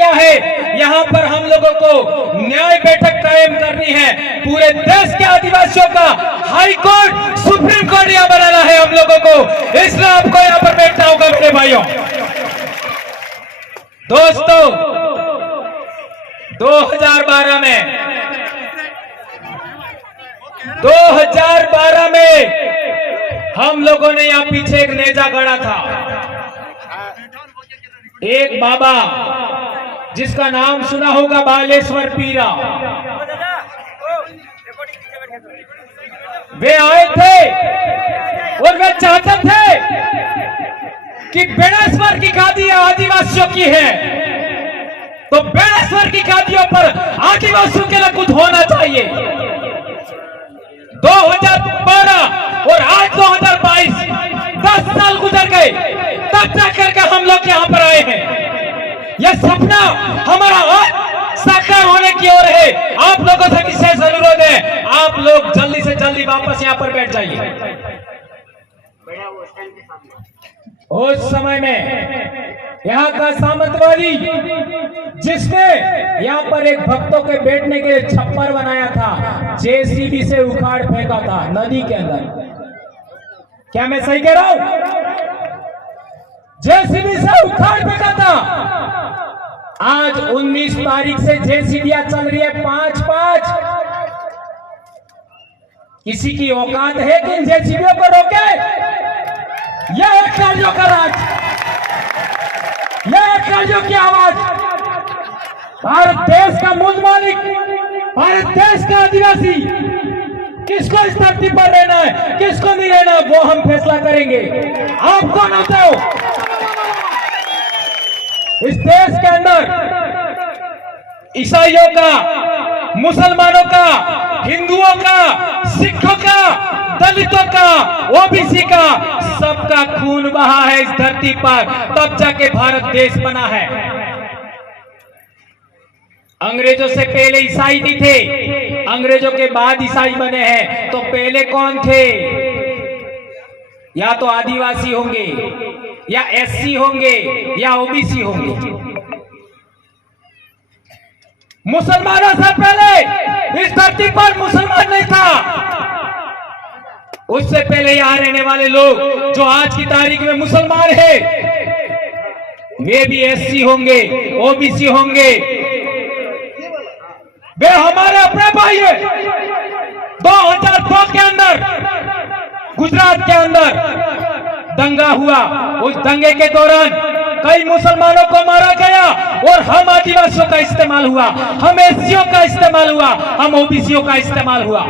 किया है। यहाँ पर हम लोगों को न्याय बैठक कायम करनी है। पूरे देश के आदिवासियों का हाई कोर्ट, सुप्रीम कोर्ट यहाँ बनाना है हम लोगों को, इसलिए आपको यहाँ पर बैठना होगा मेरे भाइयों। दोस्तों, 2012 में हम लोगों ने यहाँ पीछे एक नेजा गढ़ा था। एक बाबा जिसका नाम सुना होगा, बालेश्वर पीरा, वे आए थे और वे चाहते थे कि बेड़ेश्वर की खादी आदिवासियों की है, तो बेड़ेश्वर की खादियों पर आदिवासियों के लिए कुछ होना चाहिए। 2012 और आज 2022, 10 साल गुजर गए, तब जाकर के हम लोग यहाँ पर आए हैं। यह सपना हमारा आज साकार होने की ओर है। आप लोगों से विशेष अनुरोध है, आप लोग जल्दी से जल्दी वापस यहाँ पर बैठ जाइए। उस समय में यहाँ का सामंतवादी, जिसने यहाँ पर एक भक्तों के बैठने के लिए छप्पर बनाया था, जेसीबी से उखाड़ फेंका था नदी के अंदर। क्या मैं सही कह रहा हूं? जेसीबी से उखाड़ फेंका था। आज 19 तारीख से जेसीबियां चल रही है 5-5। किसी की औकात है कि इन जेसीबियों को रोके? यह है कार्यों का राज, यह है कार्यों की आवाज। भारत देश का मूल मालिक, भारत देश का आदिवासी, किसको इस धरती पर रहना है, किसको नहीं रहना, वो हम फैसला करेंगे। आप कौन होते हो? इस देश के अंदर ईसाइयों का, मुसलमानों का, हिंदुओं का, सिखों का, दलितों का, ओबीसी का, सबका खून बहा है इस धरती पर, तब जाके भारत देश बना है। अंग्रेजों से पहले ईसाई नहीं थे, अंग्रेजों के बाद ईसाई बने हैं। तो पहले कौन थे? या तो आदिवासी होंगे, या एससी होंगे, या ओबीसी होंगे। मुसलमानों से पहले इस धरती पर मुसलमान नहीं था। उससे पहले यहां रहने वाले लोग जो आज की तारीख में मुसलमान हैं, वे भी एससी होंगे, ओबीसी होंगे। वे हमारे अपने भाई हैं। 2002 के अंदर गुजरात के अंदर दंगा हुआ। उस दंगे के दौरान कई मुसलमानों को मारा गया और हम आदिवासियों का इस्तेमाल हुआ, हम एससीओ का इस्तेमाल हुआ, हम ओबीसीओ का इस्तेमाल हुआ।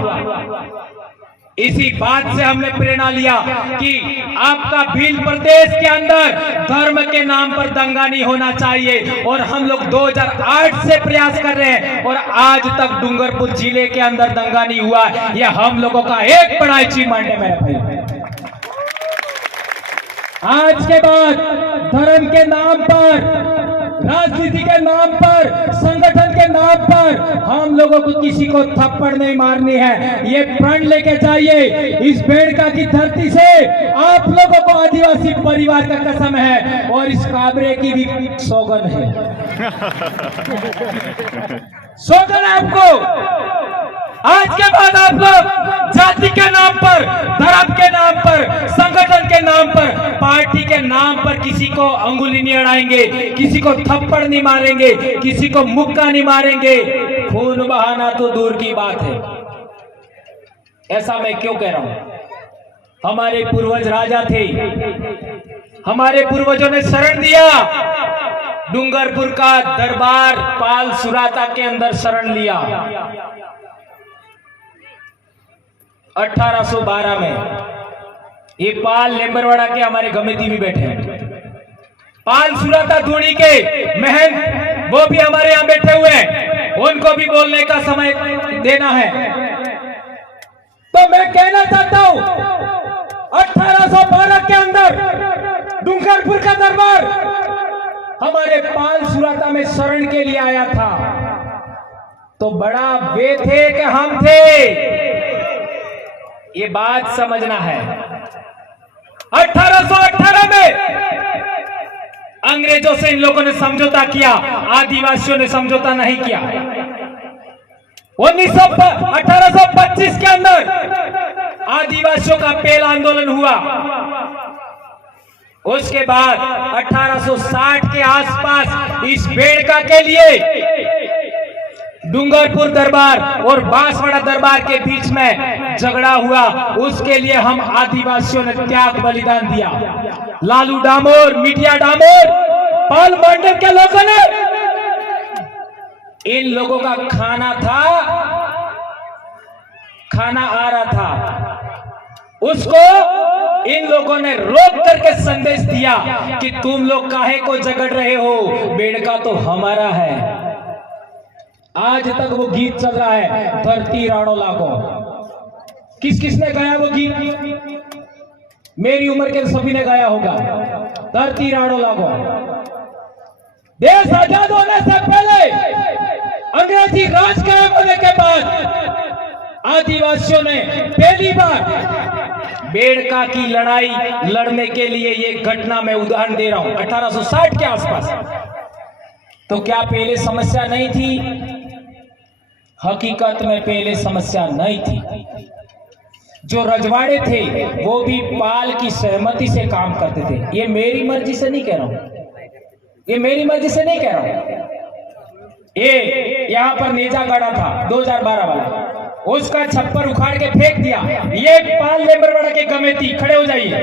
इसी बात से हमने प्रेरणा लिया कि आपका भील प्रदेश के अंदर धर्म के नाम पर दंगा नहीं होना चाहिए। और हम लोग 2008 से प्रयास कर रहे हैं और आज तक डूंगरपुर जिले के अंदर दंगा नहीं हुआ। यह हम लोगों का एक बड़ा अचीवमेंट है मेरे भाई। आज के बाद धर्म के नाम पर, राजनीति के नाम पर, संगठन के नाम पर हम लोगों को किसी को थप्पड़ नहीं मारनी है। ये प्रण लेके जाइए। इस बेड़का की धरती से आप लोगों को आदिवासी परिवार का कसम है और इस काबरे की भी सौगन है। सौगन है आपको। आज के बाद आप लोग जाति के नाम पर, धर्म के नाम पर, संगठन के नाम पर, पार्टी के नाम पर किसी को अंगुली नहीं अड़ाएंगे, किसी को थप्पड़ नहीं मारेंगे, किसी को मुक्का नहीं मारेंगे। खून बहाना तो दूर की बात है। ऐसा मैं क्यों कह रहा हूं? हमारे पूर्वज राजा थे, हमारे पूर्वजों ने शरण दिया। डूंगरपुर का दरबार पाल सुराता के अंदर शरण लिया 1812 में। ये पाल लेम्बरवाड़ा के हमारे गमेती भी बैठे हैं। पाल सुराता धूणी के महंत वो भी हमारे यहां बैठे हुए हैं, उनको भी बोलने का समय देना है। तो मैं कहना चाहता हूं 1812 के अंदर डूंगरपुर का दरबार हमारे पाल सुराता में शरण के लिए आया था। तो बड़ा वे थे कि हम थे, ये बात समझना है। 1818 में अंग्रेजों से इन लोगों ने समझौता किया, आदिवासियों ने समझौता नहीं किया। 1825 के अंदर आदिवासियों का पहला आंदोलन हुआ। उसके बाद 1860 के आसपास इस बेड़का के लिए डूंगरपुर दरबार और बांसवाड़ा दरबार के बीच में झगड़ा हुआ। उसके लिए हम आदिवासियों ने त्याग बलिदान दिया। लालू डामोर, मिटिया डामोर, पाल मंडल के लोगों ने, इन लोगों का खाना आ रहा था, उसको इन लोगों ने रोक करके संदेश दिया कि तुम लोग काहे को झगड़ रहे हो, बेड़का तो हमारा है। आज तक वो गीत चल रहा है, धरती राणो लागो। किसने गाया वो गीत? मेरी उम्र के सभी ने गाया होगा, धरती राणो लागो। देश आजाद होने से पहले, अंग्रेजी राज कायम होने के बाद आदिवासियों ने पहली बार बेड़का की लड़ाई लड़ने के लिए, ये घटना मैं उदाहरण दे रहा हूं, 1860 के आसपास। तो क्या पहले समस्या नहीं थी? हकीकत में पहले समस्या नहीं थी। जो रजवाड़े थे वो भी पाल की सहमति से काम करते थे। ये मेरी मर्जी से नहीं कह रहा हूं, ये मेरी मर्जी से नहीं कह रहा हूं। ये यहां पर नेजा गड़ा था 2012 वाला, उसका छप्पर उखाड़ के फेंक दिया। ये पाल लेम्बरवाड़ा के कमेटी खड़े हो जाइए,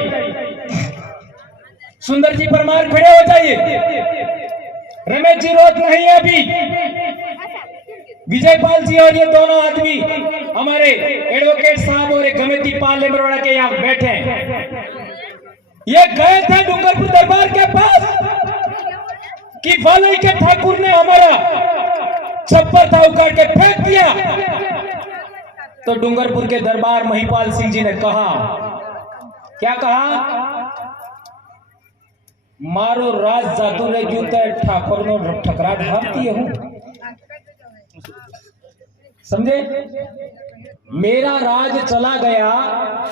सुंदर जी परमार खड़े हो जाइए, रमेश जी रोज नहीं है अभी, विजयपाल जी और ये दोनों आदमी हमारे एडवोकेट साहब और कमेटी पाल लेम्बरवाड़ा के यहाँ बैठे हैं। ये गए थे डूंगरपुर दरबार के पास कि वालई के ठाकुर ने हमारा छप्पर था उखाड़ के फेंक दिया। तो डूंगरपुर के दरबार महिपाल सिंह जी ने कहा, क्या कहा? मारो राज जादू रे जूते ठाकुर नो ठकरा धारती हूं। समझे? मेरा राज चला गया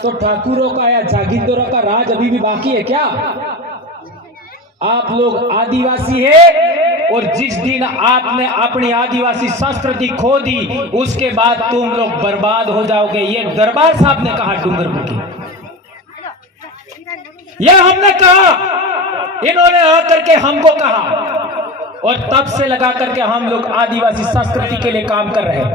तो ठाकुरों का या जागीरदारों का राज अभी भी बाकी है क्या? आप लोग आदिवासी है, और जिस दिन आपने अपनी आदिवासी संस्कृति खो दी उसके बाद तुम लोग बर्बाद हो जाओगे। ये दरबार साहब ने कहा डूंगरपुर की, यह हमने कहा, इन्होंने आकर के हमको कहा, और तब से लगा करके हम लोग आदिवासी संस्कृति के लिए काम कर रहे हैं।